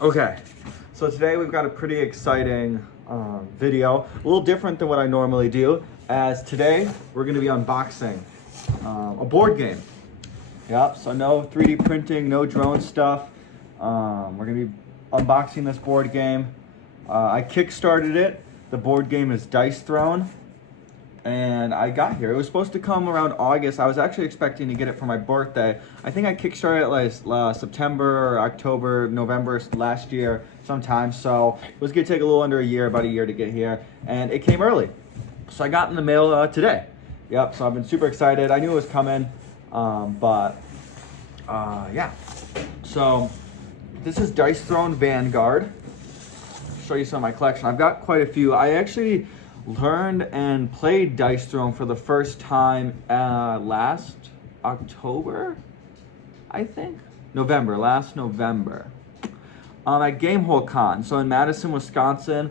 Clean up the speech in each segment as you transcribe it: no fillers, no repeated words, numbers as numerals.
Okay, so today we've got a pretty exciting video, a little different than what I normally do, as today we're going to be unboxing a board game. Yep, so no 3D printing, no drone stuff. We're going to be unboxing this board game. I kickstarted it. The board game is Dice Throne. And I got here. It was supposed to come around August. I was actually expecting to get it for my birthday. I think I kickstarted it like September, or October, November last year sometime. So it was gonna take a little under a year, about a year to get here. And it came early. So I got in the mail today. Yep, so I've been super excited. I knew it was coming, yeah. So this is Dice Throne Vanguard. I'll show you some of my collection. I've got quite a few. I actually learned and played Dice Throne for the first time last October, I think? Last November. At Gamehole Con. So in Madison, Wisconsin,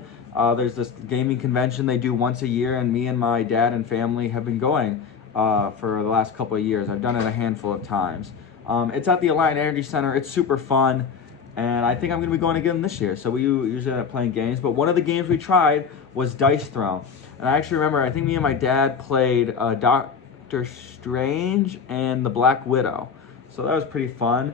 there's this gaming convention they do once a year, and me and my dad and family have been going for the last couple of years. I've done it a handful of times. It's at the Alliant Energy Center. It's super fun. And I think I'm going to be going again this year. So we usually end up playing games. But one of the games we tried was Dice Throne. And I actually remember, I think me and my dad played Doctor Strange and the Black Widow. So that was pretty fun.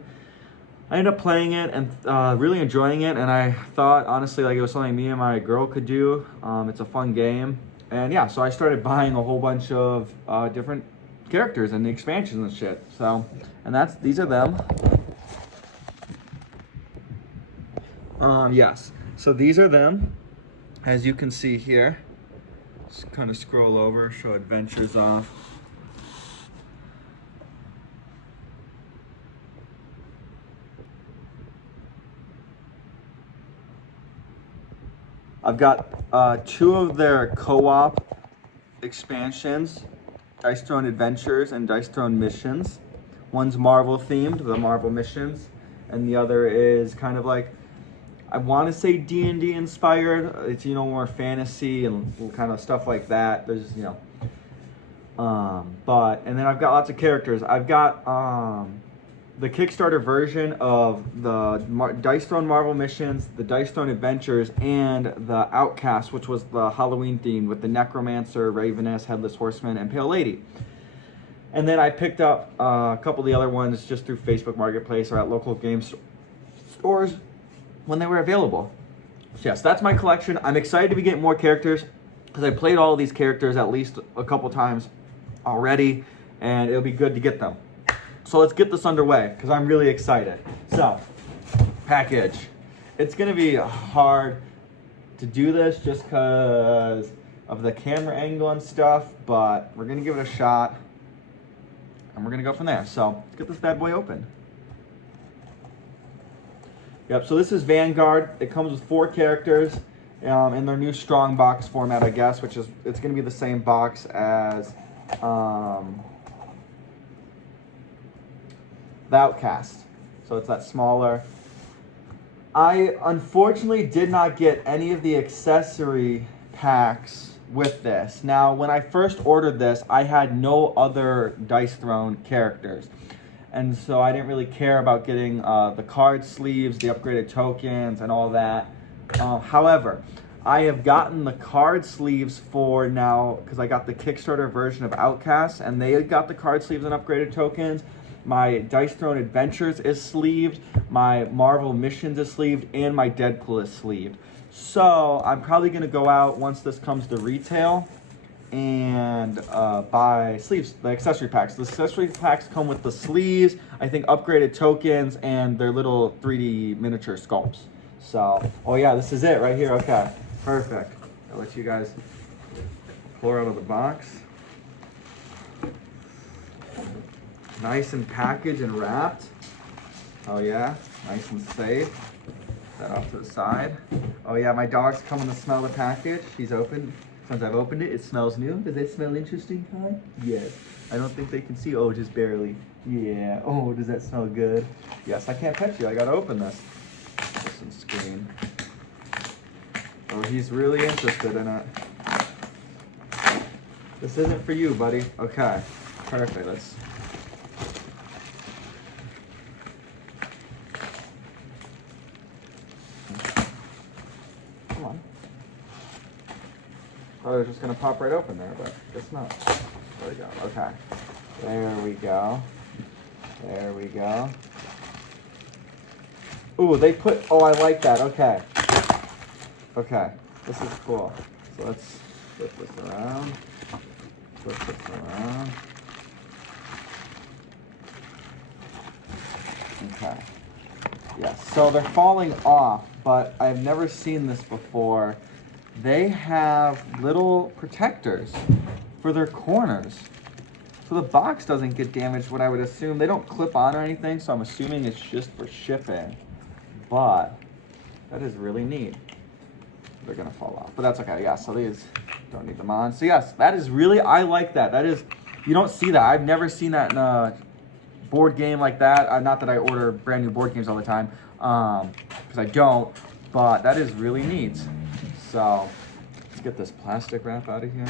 I ended up playing it and really enjoying it. And I thought, honestly, like it was something me and my girl could do. It's a fun game. And yeah, so I started buying a whole bunch of different characters and the expansions and shit. So, and these are them. Yes, so these are them, as you can see here. Just kind of scroll over, show adventures off. I've got two of their co-op expansions, Dice Throne Adventures and Dice Throne Missions. One's Marvel themed, the Marvel Missions, and the other is kind of like, I want to say D&D inspired. It's, more fantasy and kind of stuff like that. There's, and then I've got lots of characters. I've got the Kickstarter version of the Dice Throne Marvel Missions, the Dice Throne Adventures, and the Outcast, which was the Halloween theme with the Necromancer, Ravenous, Headless Horseman, and Pale Lady. And then I picked up a couple of the other ones just through Facebook Marketplace or at local game stores when they were available. So yes, that's my collection. I'm excited to be getting more characters because I played all of these characters at least a couple times already, and it'll be good to get them. So let's get this underway because I'm really excited. So, package. It's gonna be hard to do this just because of the camera angle and stuff, but we're gonna give it a shot and we're gonna go from there. So let's get this bad boy open. Yep, so this is Vanguard. It comes with 4 characters in their new strongbox format, I guess, which is, it's going to be the same box as the Outcast. So it's that smaller. I unfortunately did not get any of the accessory packs with this. Now, when I first ordered this, I had no other Dice Throne characters. And so I didn't really care about getting the card sleeves, the upgraded tokens, and all that. However, I have gotten the card sleeves for now, because I got the Kickstarter version of Outcast, and they got the card sleeves and upgraded tokens. My Dice Throne Adventures is sleeved, my Marvel Missions is sleeved, and my Deadpool is sleeved. So I'm probably going to go out once this comes to retail and buy sleeves, the accessory packs. The accessory packs come with the sleeves, I think upgraded tokens, and their little 3D miniature sculpts. So, oh yeah, this is it right here. Okay, perfect. I'll let you guys pour out of the box. Nice and packaged and wrapped. Oh yeah, nice and safe. Put that off to the side. Oh yeah, my dog's coming to smell the package. He's open. Since I've opened it, it smells new. Does it smell interesting, Kai? Yes. I don't think they can see. Oh, just barely. Yeah. Oh, does that smell good? Yes, I can't touch you. I gotta open this. Listen, screen. Oh, he's really interested in it. This isn't for you, buddy. Okay. Perfect. Let's. come on. Thought it was just gonna pop right open there, but guess not. There we go, okay. There we go. There we go. Ooh, they put, oh, I like that, okay. Okay, this is cool. So let's flip this around. Flip this around. Okay. Yes, so they're falling off, but I've never seen this before. They have little protectors for their corners. So the box doesn't get damaged, what I would assume. They don't clip on or anything, so I'm assuming it's just for shipping. But that is really neat. They're gonna fall off, but that's okay. Yeah, so these don't need them on. So yes, that is really, I like that. That is, you don't see that. I've never seen that in a board game like that. Not that I order brand new board games all the time, because I don't, but that is really neat. So let's get this plastic wrap out of here.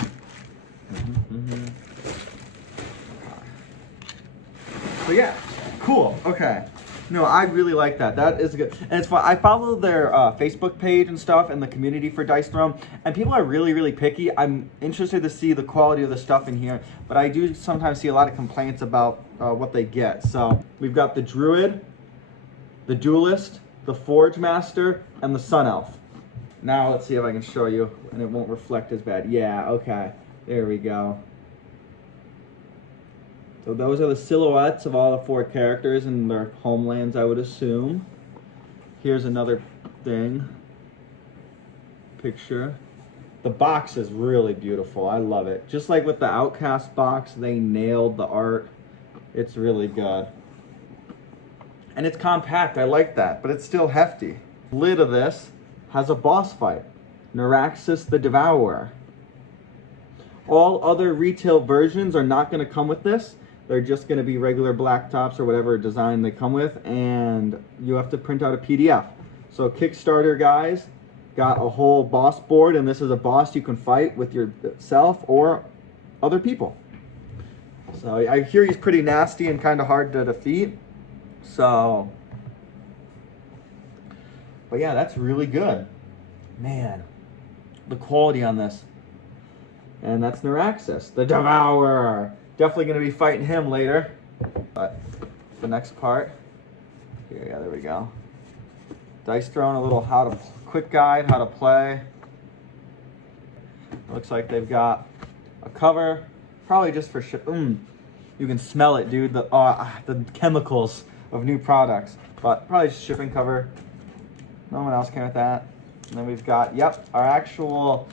So yeah, cool, okay. No, I really like that. That is good. And it's fun. I follow their Facebook page and stuff and the community for Dice Throne, and people are really, really picky. I'm interested to see the quality of the stuff in here, but I do sometimes see a lot of complaints about what they get. So we've got the Druid, the Duelist, the Forge Master, and the Sun Elf. Now let's see if I can show you, and it won't reflect as bad. Yeah, okay, there we go. So those are the silhouettes of all the 4 characters in their homelands, I would assume. Here's another thing. Picture. The box is really beautiful. I love it. Just like with the Outcast box, they nailed the art. It's really good. And it's compact. I like that, but it's still hefty. The lid of this has a boss fight. Neuraxis the Devourer. All other retail versions are not going to come with this. They're just going to be regular black tops or whatever design they come with, and you have to print out a PDF. So Kickstarter guys got a whole boss board, and this is a boss you can fight with yourself or other people. So I hear he's pretty nasty and kind of hard to defeat. So, but yeah, that's really good. Man, the quality on this. And that's Neuraxis, the Devourer. Definitely going to be fighting him later. But the next part, here, yeah, there we go. Dice Throne, a little quick guide, how to play. Looks like they've got a cover, probably just for ship. You can smell it, dude. The chemicals of new products, but probably just shipping cover. No one else came with that. And then we've got, yep, our actual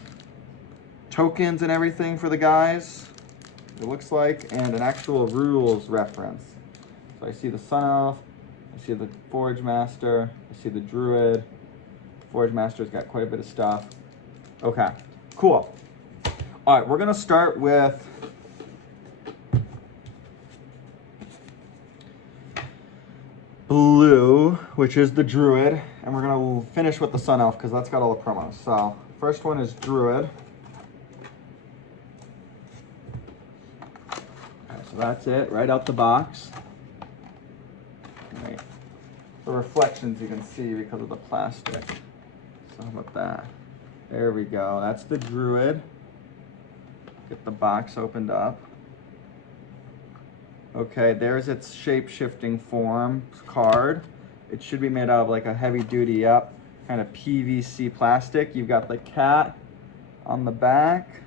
tokens and everything for the guys. It looks like, and an actual rules reference. So I see the Sun Elf, I see the Forge Master, I see the Druid. Forge Master's got quite a bit of stuff. Okay, cool. All right, we're gonna start with blue, which is the Druid, and we're gonna finish with the Sun Elf because that's got all the promos. So first one is Druid. So that's it, right out the box. Right. The reflections you can see because of the plastic. So how about that? There we go, that's the Druid. Get the box opened up. Okay, there's its shape-shifting form card. It should be made out of like a heavy-duty, kind of PVC plastic. You've got the cat on the back,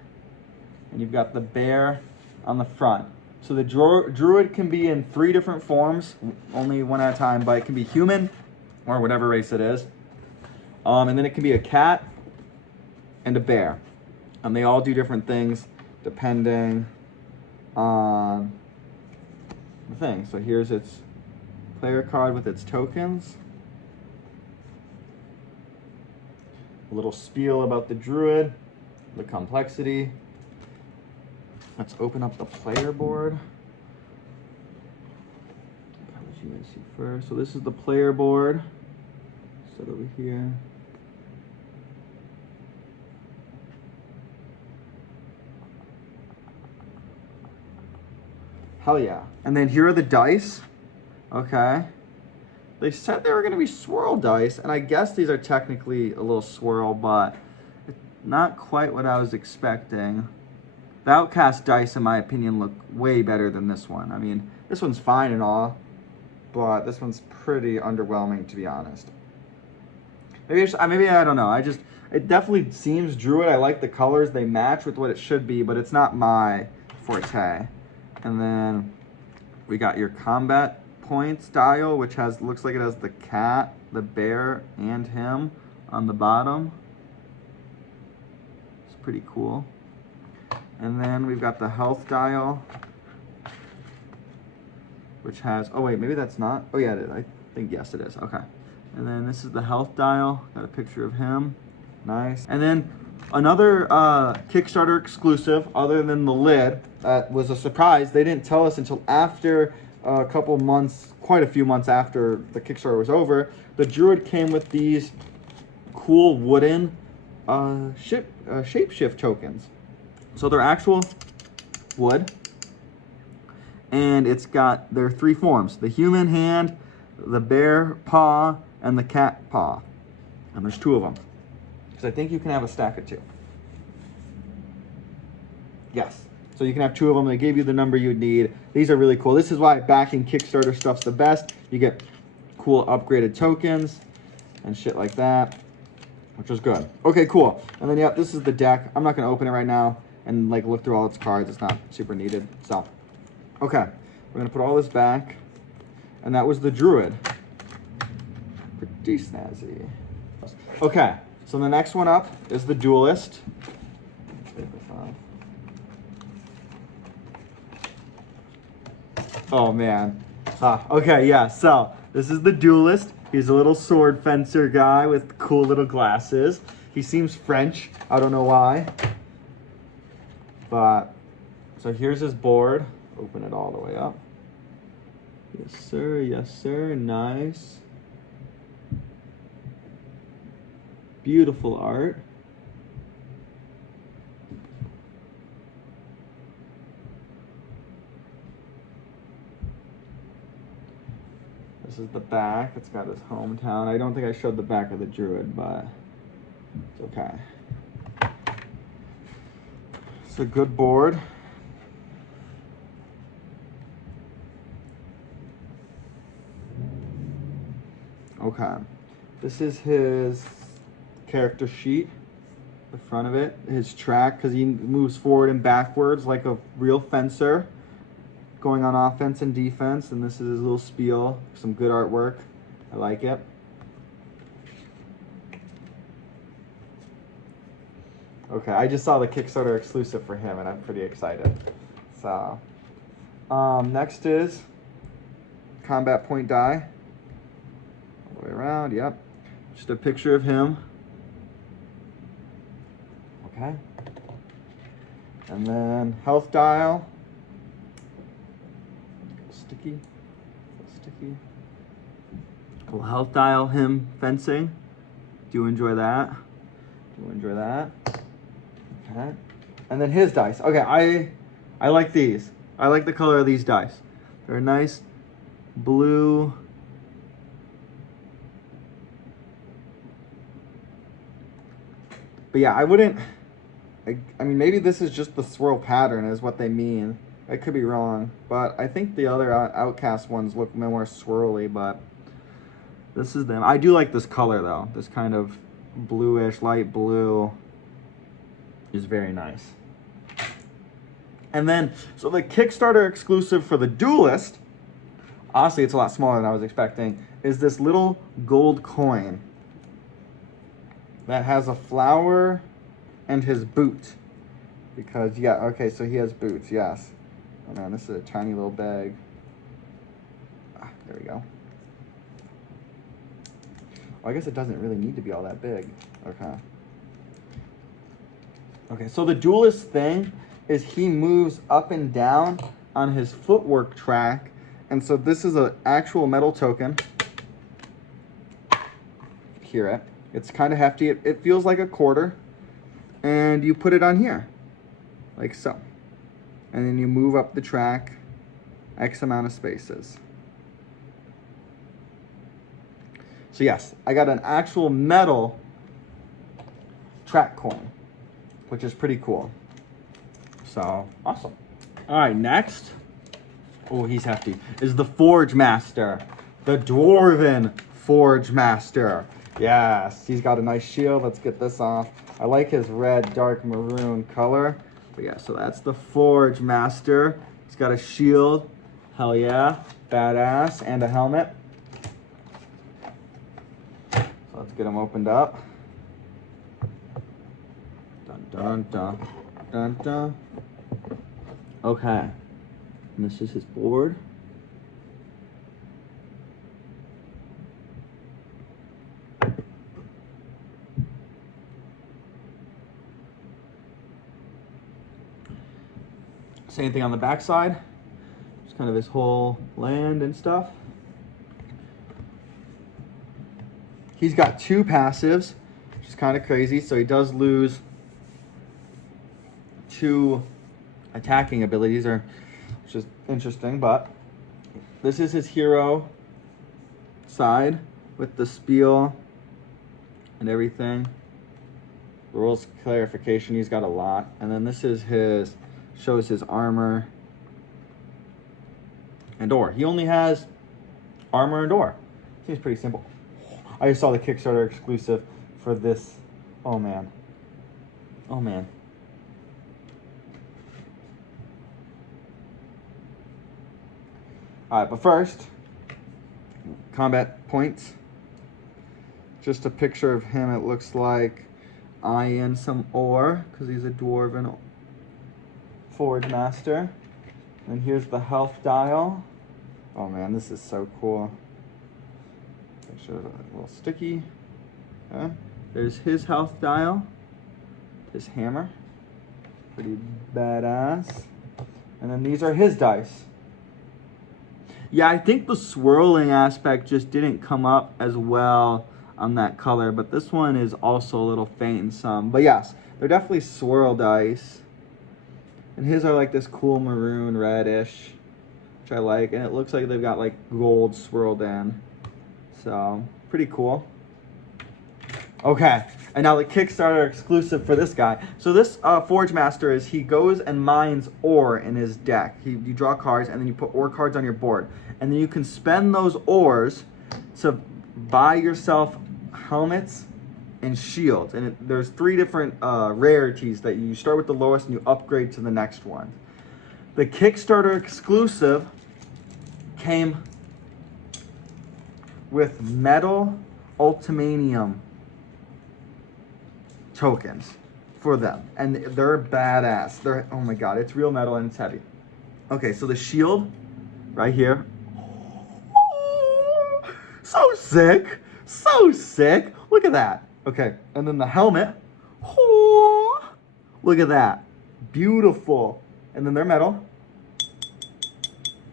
and you've got the bear on the front. So the Druid can be in 3 different forms, only one at a time, but it can be human, or whatever race it is. And then it can be a cat and a bear. And they all do different things depending on the thing. So here's its player card with its tokens. A little spiel about the Druid, the complexity. Let's open up the player board. What you guys see first? So this is the player board. Set over here. Hell yeah. And then here are the dice. Okay. They said they were going to be swirl dice, and I guess these are technically a little swirl, but not quite what I was expecting. The Outcast dice, in my opinion, look way better than this one. I mean, this one's fine and all, but this one's pretty underwhelming, to be honest. Maybe I don't know. It definitely seems Druid. I like the colors. They match with what it should be, but it's not my forte. And then we got your combat points dial, which looks like it has the cat, the bear, and him on the bottom. It's pretty cool. And then we've got the health dial, which has, oh wait, maybe that's not, oh yeah, it is. I think, yes it is, okay. And then this is the health dial, got a picture of him, nice. And then another Kickstarter exclusive, other than the lid, that was a surprise. They didn't tell us until after a couple months, quite a few months after the Kickstarter was over. The Druid came with these cool wooden shapeshift tokens. So they're actual wood, and it's got their three forms: the human hand, the bear paw, and the cat paw. And there's two of them, because I think you can have a stack of two. Yes, so you can have two of them. They gave you the number you'd need. These are really cool. This is why backing Kickstarter stuff's the best. You get cool upgraded tokens and shit like that, which is good. Okay, cool. And then, yep, this is the deck. I'm not going to open it right now and like look through all its cards. It's not super needed. So, okay, we're going to put all this back. And that was the Druid. Pretty snazzy. Okay, so the next one up is the Duelist. Take this off. Oh man. Okay, yeah, so this is the Duelist. He's a little sword fencer guy with cool little glasses. He seems French. I don't know why. But, so here's his board. Open it all the way up. Yes sir, nice. Beautiful art. This is the back. It's got his hometown. I don't think I showed the back of the Druid, but it's okay. It's a good board. Okay, this is his character sheet, the front of it, his track, because he moves forward and backwards like a real fencer, going on offense and defense. And this is his little spiel, some good artwork. I like it. Okay, I just saw the Kickstarter exclusive for him and I'm pretty excited. So, next is combat point die. All the way around, yep. Just a picture of him. Okay. And then health dial. Sticky. Sticky. Cool health dial, him fencing. Do you enjoy that? Do you enjoy that? Okay. And then his dice. Okay, I like these. I like the color of these dice. They're nice blue. But yeah, I wouldn't, I mean, maybe this is just the swirl pattern is what they mean. I could be wrong, but I think the other Outcast ones look more swirly, but this is them. I do like this color though. This kind of bluish, light blue is very nice. And then, so the Kickstarter exclusive for the Duelist, honestly, it's a lot smaller than I was expecting, is this little gold coin that has a flower and his boot. Because, yeah, okay, so he has boots, yes. Oh man, this is a tiny little bag. There we go. Well, I guess it doesn't really need to be all that big. Okay. Okay, so the Duelist thing is he moves up and down on his footwork track. And so this is an actual metal token. Hear it. It's kind of hefty. It feels like a quarter. And you put it on here, like so. And then you move up the track X amount of spaces. So yes, I got an actual metal track coin, which is pretty cool. So awesome. All right, next, oh, he's hefty, is the Forge Master, the Dwarven Forge Master. Yes, he's got a nice shield. Let's get this off. I like his red, dark maroon color. But yeah, so that's the Forge Master. He's got a shield. Hell yeah, badass, and a helmet. So let's get him opened up. Dun dun dun dun dun. Okay, and this is his board. Same thing on the back side. Just kind of his whole land and stuff. He's got 2 passives, which is kind of crazy. So he does lose 2 attacking abilities, which is interesting. But this is his hero side with the spiel and everything. Rules clarification, he's got a lot. And then this is his, shows his armor and ore. He only has armor and ore. Seems pretty simple. I just saw the Kickstarter exclusive for this. Oh man. Oh man. Alright, but first, combat points. Just a picture of him, it looks like eyeing some ore, because he's a Dwarven Forge Master. And here's the health dial. Oh man, this is so cool. Make sure it's a little sticky. Okay. There's his health dial. His hammer. Pretty badass. And then these are his dice. Yeah, I think the swirling aspect just didn't come up as well on that color, but this one is also a little faint in some. But yes, they're definitely swirl dice. And his are like this cool maroon reddish, which I like. And it looks like they've got like gold swirled in. So, pretty cool. Okay, and now the Kickstarter exclusive for this guy. So this Forge Master is, he goes and mines ore in his deck. You draw cards and then you put ore cards on your board. And then you can spend those ores to buy yourself helmets and shields. And there's 3 different rarities that you start with the lowest and you upgrade to the next one. The Kickstarter exclusive came with metal ultimanium tokens for them, and they're badass. They're, oh my god, it's real metal and it's heavy. Okay, so the shield right here, so sick, so sick. Look at that. Okay, and then the helmet, look at that, beautiful. And then they're metal.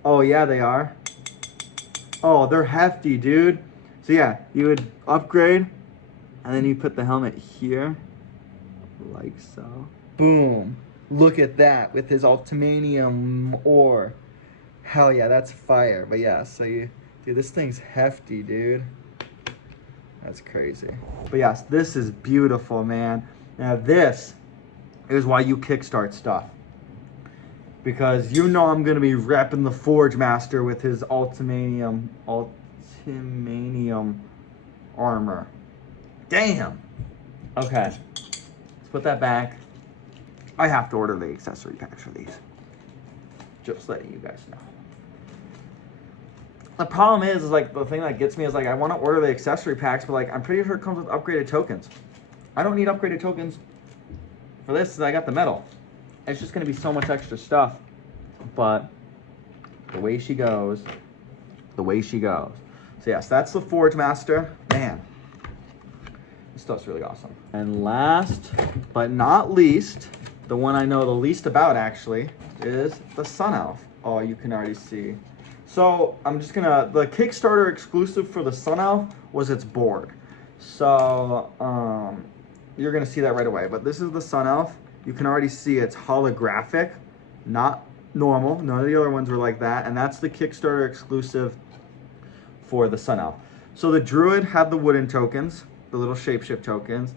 Oh yeah, they are. Oh, they're hefty, dude. So yeah, you would upgrade and then you put the helmet here like so. Boom. Look at that with his ultimanium ore. Hell yeah, that's fire. But yeah, so you, dude, this thing's hefty, dude. That's crazy. But yes, this is beautiful, man. Now this is why you kickstart stuff. Because you know I'm gonna be repping the Forge Master with his ultimanium armor. Damn. Okay. Let's put that back. I have to order the accessory packs for these. Just letting you guys know. The problem is like, the thing that gets me is like, I want to order the accessory packs, but like, I'm pretty sure it comes with upgraded tokens. I don't need upgraded tokens for this, I got the metal. It's just going to be so much extra stuff. But the way she goes, the way she goes. So yes, that's the Forge Master. Man, this stuff's really awesome. And last but not least, the one I know the least about actually, is the Sun Elf. Oh, you can already see. So I'm just gonna, the Kickstarter exclusive for the Sun Elf was its board. So you're gonna see that right away. But this is the Sun Elf. You can already see it's holographic, not normal. None of the other ones were like that. And that's the Kickstarter exclusive for the Sun Elf. So the Druid had the wooden tokens, the little shapeshift tokens.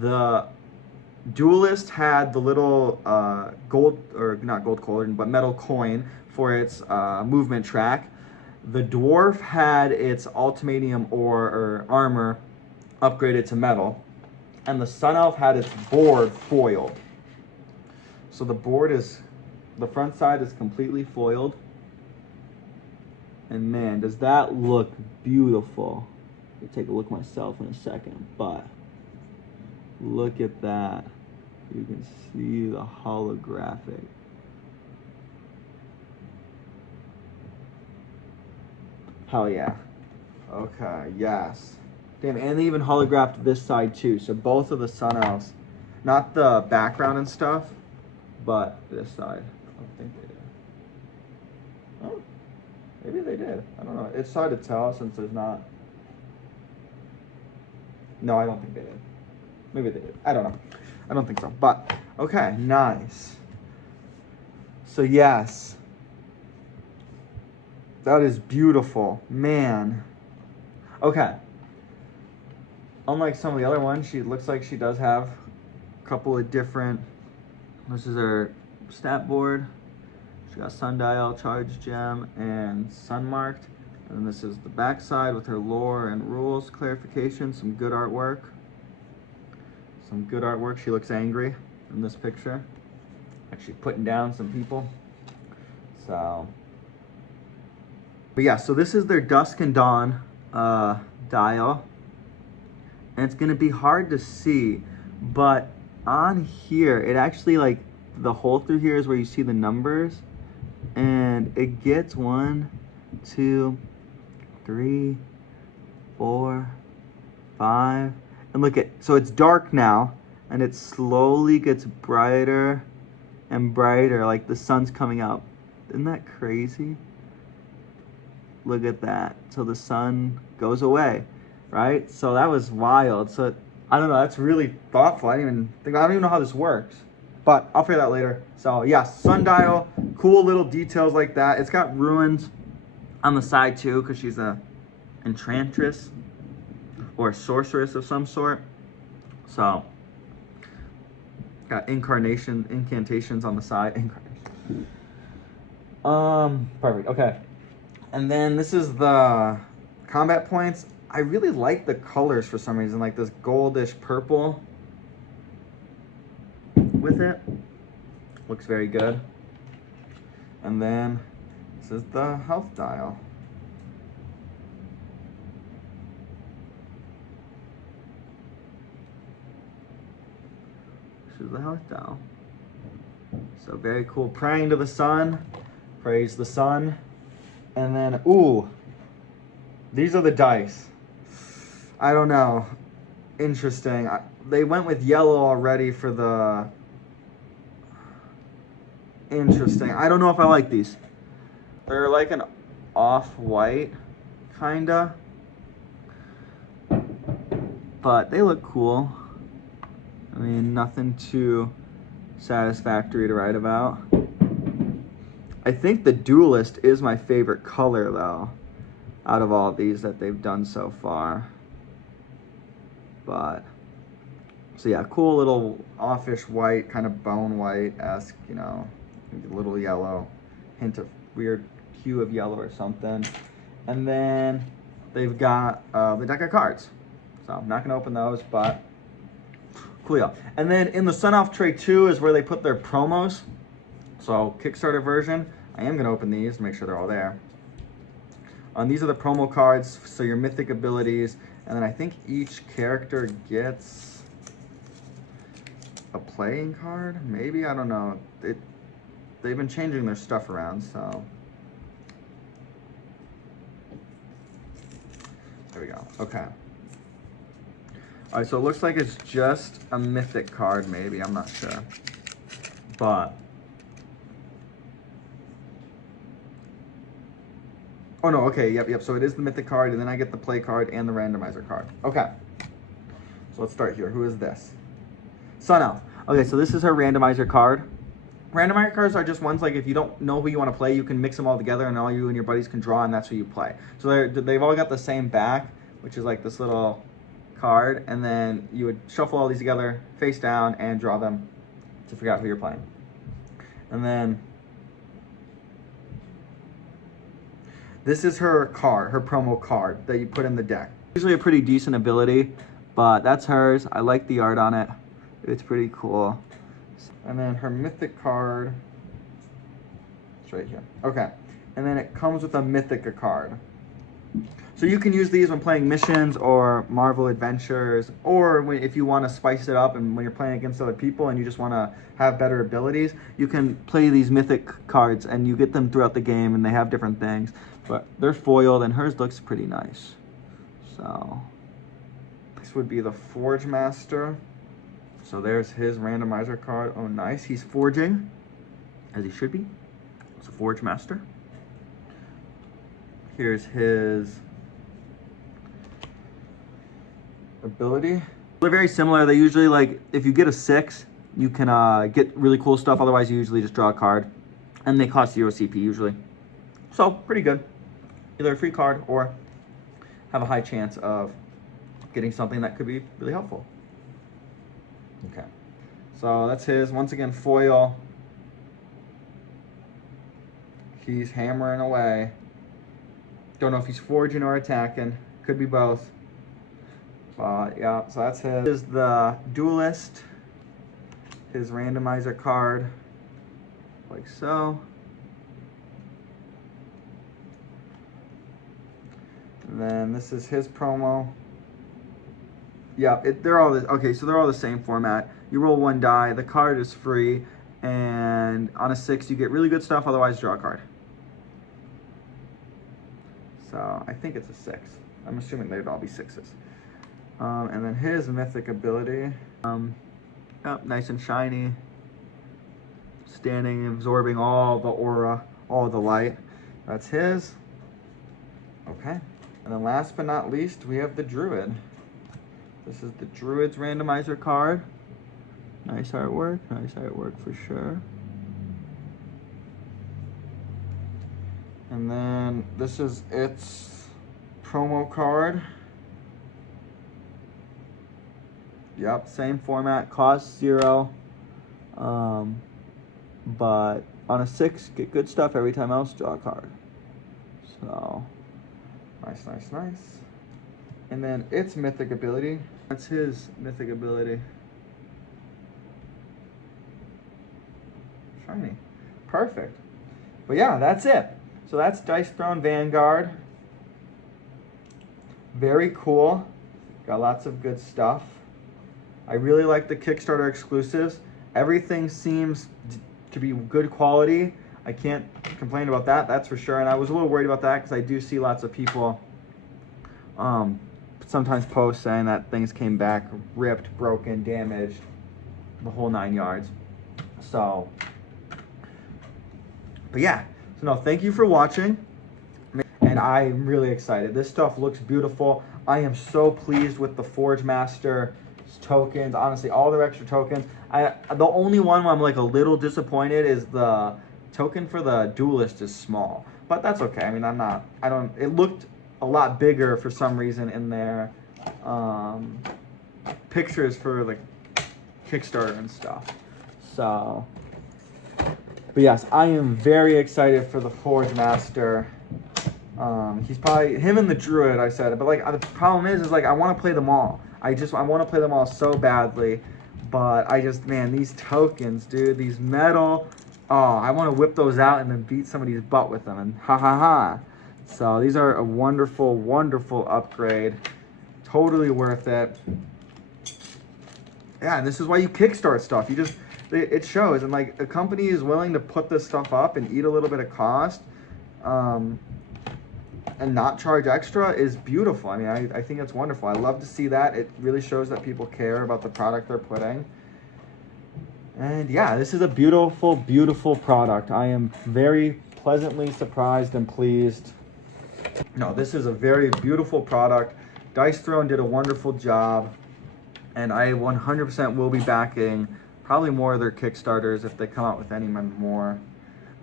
The Duelist had the little gold, or not gold coin, but metal coin for its movement track. The Dwarf had its ultimatum ore or armor upgraded to metal. And the Sun Elf had its board foiled. So the board is, the front side is completely foiled. And man, does that look beautiful. I'll take a look myself in a second, but look at that. You can see the holographic. Hell yeah. Okay, yes. Damn, and they even holographed this side too. So both of the Sun Elves, not the background and stuff, but this side. I don't think they did. Oh, maybe they did. I don't know. It's hard to tell since there's not. No, I don't think they did. Maybe they did. I don't know. I don't think so. But, okay, nice. So, yes. That is beautiful. Man. Okay. Unlike some of the other ones, she looks like she does have a couple of different. This is her stat board. She got sundial, charge gem, and sun marked. And then this is the back side with her lore and rules clarification. Some good artwork. Some good artwork. She looks angry in this picture. Actually putting down some people. So. But yeah, so this is their Dusk and Dawn dial. And it's gonna be hard to see, but on here, it actually, like, the hole through here is where you see the numbers, and it gets 1, 2, 3, 4, 5, and look at, so it's dark now, and it slowly gets brighter and brighter, like the sun's coming up. Isn't that crazy? Look at that. So the sun goes away. Right? So that was wild. So I don't know, that's really thoughtful. I don't even know how this works. But I'll figure that out later. So yeah, sundial, cool little details like that. It's got runes on the side too, because she's a enchantress or a sorceress of some sort. So got incantations on the side. Perfect. Okay. And then this is the combat points. I really like the colors for some reason, like this goldish purple with it. Looks very good. And then this is the health dial. This is the health dial. So very cool. Praying to the sun. Praise the sun. And then, ooh, these are the dice. I don't know. Interesting. They went with yellow already for the... Interesting. I don't know if I like these. They're like an off-white, kinda. But they look cool. I mean, nothing too satisfactory to write about. I think the Duelist is my favorite color, though, out of all these that they've done so far. But, so yeah, cool little offish white, kind of bone white-esque, you know, a little yellow, hint of weird hue of yellow or something. And then they've got the deck of cards. So I'm not going to open those, but cool, yeah. And then in the Sun Elf tray 2 is where they put their promos. So Kickstarter version, I am going to open these to make sure they're all there. These are the promo cards, so your mythic abilities. And then I think each character gets a playing card, maybe? I don't know. They've been changing their stuff around, so. There we go, okay. All right, so it looks like it's just a mythic card, maybe, I'm not sure. But. Oh no, okay, yep, so it is the mythic card, and then I get the play card and the randomizer card. Okay, so let's start here. Who is this? Sun Elf. Okay, so this is her randomizer card. Randomizer cards are just ones like if you don't know who you want to play, you can mix them all together and all you and your buddies can draw, and that's who you play. So they've all got the same back, which is like this little card, and then you would shuffle all these together face down and draw them to figure out who you're playing. And then this is her card, her promo card that you put in the deck. Usually a pretty decent ability, but that's hers. I like the art on it. It's pretty cool. And then her mythic card, it's right here. Okay, and then it comes with a Mythica card. So you can use these when playing missions or Marvel Adventures, or if you want to spice it up and when you're playing against other people and you just want to have better abilities, you can play these mythic cards and you get them throughout the game and they have different things. But they're foiled and hers looks pretty nice. So this would be the Forge Master. So there's his randomizer card. Oh, nice. He's forging, as he should be. It's a Forge Master. Here's his ability. They're very similar. They usually, like, if you get a 6, you can get really cool stuff. Otherwise, you usually just draw a card. And they cost 0 CP usually. So, pretty good. Either a free card or have a high chance of getting something that could be really helpful. Okay. So, that's his. Once again, foil. He's hammering away. Don't know if he's forging or attacking. Could be both. Yeah, so that's his. This is the Duelist. His randomizer card. Like so. And then this is his promo. Yeah, they're all okay, so they're all the same format. You roll 1 die, the card is free, and on a 6 you get really good stuff, otherwise draw a card. So I think it's a 6. I'm assuming they'd all be 6s. And then his mythic ability. Yep, nice and shiny. Standing, absorbing all the aura, all the light. That's his. Okay. And then last but not least, we have the Druid. This is the Druid's randomizer card. Nice artwork for sure. And then this is its promo card. Yep, same format, cost 0. But on a 6, get good stuff every time else, draw a card. So, nice. And then its mythic ability. That's his mythic ability. Shiny. Perfect. But yeah, that's it. So that's Dice Throne Vanguard. Very cool. Got lots of good stuff. I really like the Kickstarter exclusives. Everything seems to be good quality. I can't complain about that, that's for sure. And I was a little worried about that because I do see lots of people sometimes post saying that things came back ripped, broken, damaged, the whole 9 yards. So, but yeah. So no, thank you for watching. And I'm really excited. This stuff looks beautiful. I am so pleased with the Forge Master tokens. Honestly, all their extra tokens. The only one where I'm like a little disappointed is the token for the Duelist is small. But that's okay. I mean, it looked a lot bigger for some reason in their pictures for like Kickstarter and stuff. So, but yes, I am very excited for the Forge Master. He's probably him and the Druid. I said, but like the problem is like I want to play them all. I want to play them all so badly, but man, these tokens, dude, these metal. Oh, I want to whip those out and then beat somebody's butt with them, and ha ha ha. So these are a wonderful, wonderful upgrade. Totally worth it. Yeah, and this is why you kickstart stuff. It shows, and like a company is willing to put this stuff up and eat a little bit of cost, and not charge extra is beautiful. I mean, I think it's wonderful. I love to see that. It really shows that people care about the product they're putting. And yeah, this is a beautiful, beautiful product. I am very pleasantly surprised and pleased. No, this is a very beautiful product. Dice Throne did a wonderful job, and I 100% will be backing probably more of their Kickstarters if they come out with any more.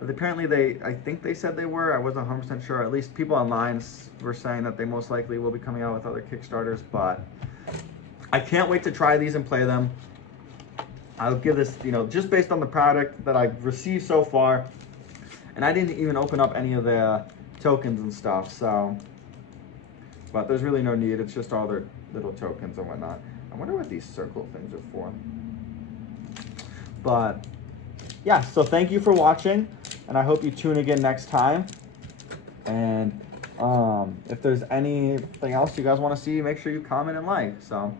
Apparently I think they said they were. I wasn't 100% sure. At least people online were saying that they most likely will be coming out with other Kickstarters, but I can't wait to try these and play them. I'll give this, just based on the product that I've received so far, and I didn't even open up any of the tokens and stuff, so, but there's really no need. It's just all their little tokens and whatnot. I wonder what these circle things are for. But yeah, so thank you for watching, and I hope you tune again next time. And if there's anything else you guys want to see, make sure you comment and like. So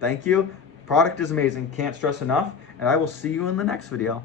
thank you. Product is amazing, can't stress enough, and I will see you in the next video.